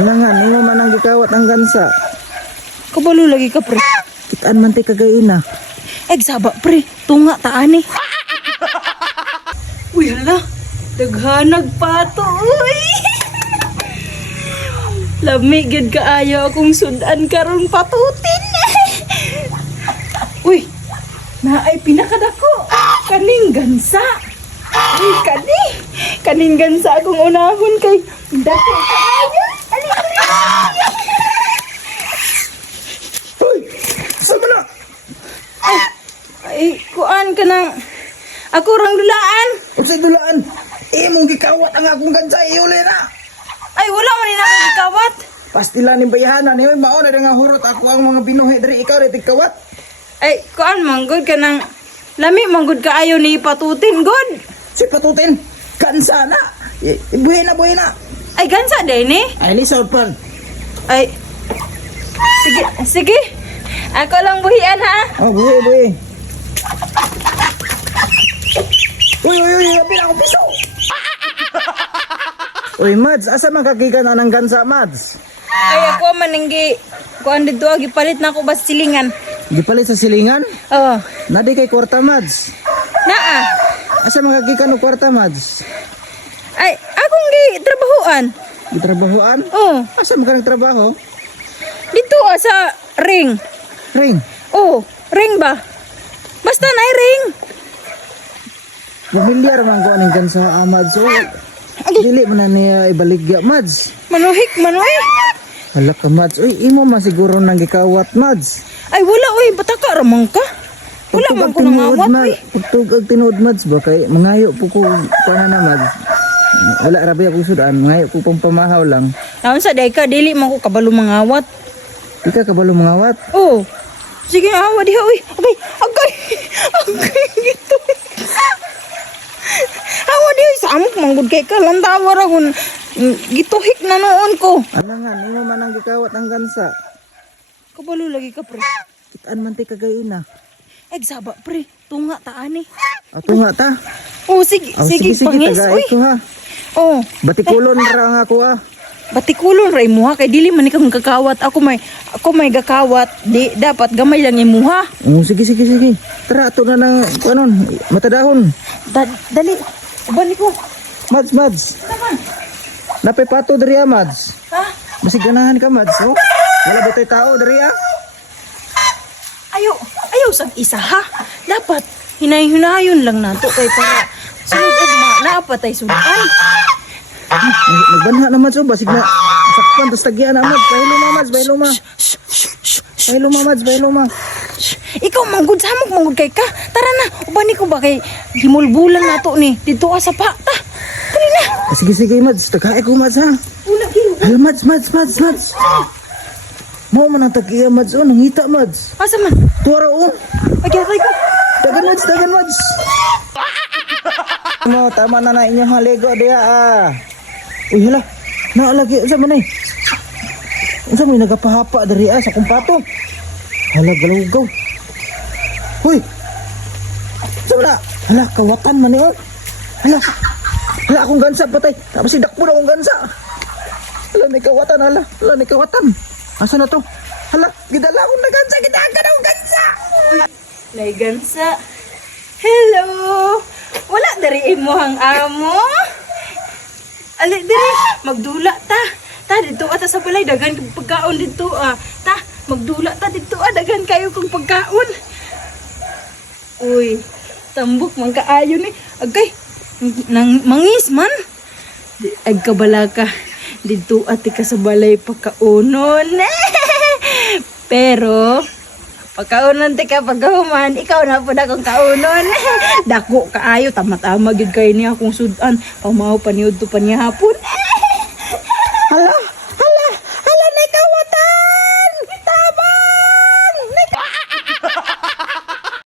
Alangan, imo man ang gikawat ang gansa. Kabalo lagi ka, pre. Kitaan man ti kagaina. Saba, pre. Tunga taani. Uy, hala. Daghanag pa to, uy. Lami gid kaayo akong sudan karon patutin. Uy, naay pinakadako. Kaning gansa. Uy, kaning gansa akong unahon kay dako kaayo. Hoy! Sama na! Ay, kuan ka nang ako rang dulaan. Unsay dulaan? Imong gikawat ang akong gansa iuli na. Ay, wala man na akong ikawat. Pastila ni bayahanan ni mao na nga hurot ako ang mga binuhi diri ikaw rin tigkawat. Ay, kuan manggod ka nang lami manggod ka ayo ni patutin god. Si patutin, gansa na. Buhay na. Ay, gansa din eh. Ay, lisod pan. Ay, sige. Ako lang buhian ha. Oh, buhay. Uy, labi na ako piso. Uy, Mads, asa magkagikan na ng gansa, Mads? Ay, ako maninggi. Kuan dito, gipalit na ako ba sa silingan? Gipalit sa silingan? Oo. Nadi kay kwarta, Mads. Naa. Asa magkagikan ng kwarta, Mads? Ay, akong trabahoan. Gitrabahoan? Oo. Asa mo ka nagtrabaho? Dito sa ring. Ring. Oo, ring ba? Basta na ring. Pamilyar man ko aning gansa, Mads. So, dili mo na niya ibaligya, Mads. Manuhik. Hala ka, Mads. Uy, imo man siguro nang gikawat, Mads. Ay, wala, uy. Bataka ramang ka. Wala man ko nangawat, uy. Pagtugag tinuod, Mads ba? Kay mangayo po ko na, Mads. Wala rabi ako sudan. Mangayo po pang pamahaw lang. Naon sa dayka, dili man ko kabalo mangawat. Ika kabalo mangawat. Oh. Sige, awa diha, uy. Agay. Gito. Awa diha, sa amok manggod kay ka. Lantawa ra kun. Gituhik na noon ko. Alangan, imo man ang gikawat ang gansa. Kabalo lagi ka, pre. Kitaan man ti kagaina. Saba, pre. Tunga taani. Ato nga ta. Oh, sige, sige, pangis, tagay uy. ko ha. Oh. Batikulon ra nga ako ha. Batikulon ra imuha kay dili man ikang kakawat. Ako may gakawat. Di dapat gamay lang imuha. Oh, sige. Tara, ato na ng, matadahon. Dali. Ubani ko. Mads. Napay pato diri ha, Mads. Ha? Basig ganahan ka, Mads. Oh. Wala ba tayo tao diri ha? Ayaw sa isa ha. Dapat hinay-hinayon lang nato kay para sunod ugma naapatay sudan. Nagbanha na, Mads. Oh, basig na sakpan. Tapos tagyan na, Mads. Bahilo ma, Mads. Bahilo ma, Mads. Ikaw manggod samok manggod kay ka. Tara na, ubani ko ba kay himulbulan nato ni dito sa pakta. Dali na. Sige, Mads. Tagay ko, Mads, ha? Una gid. Hala, Mads. Mao man ang tagiya, Mads. Oh, nangita, Mads. Asa man? Tuwara, oh. Agyatay ko. Dagan, Mads. Mo, tama na inyong haligo diya, ah. Uy, hala. Naalagi, sa man eh. Sa mo nagapahapa dari sa kumpato. Hala, galugaw. Uy. Sa na. Hala, kawatan man eh, oh. Hala, akong gansa patay. Tapos sidakpo na akong gansa. Hala, may kawatan. Asa na to? Hala, gidala akong na gansa. Gidagan akong gansa. Nay gansa. Hello. Wala dariin mo ang amo. Ali diri, magdula ta. Ta dito ata sa balay dagan kong pagkaon dito ah. Ta, magdula ta dito dagan kayo kong pagkaon. Uy, tambok man kaayo ni. Agay, nang mangis man. Ay kabala ka. Dito ati ka sa balay pagkaunon. Pero pagkaunon ti ka pagkahuman, ikaw na po na kong kaunon. Dako kaayo, tama-tama gid kayo niya akong sudan. Pamaw paniud to pa niya hapon.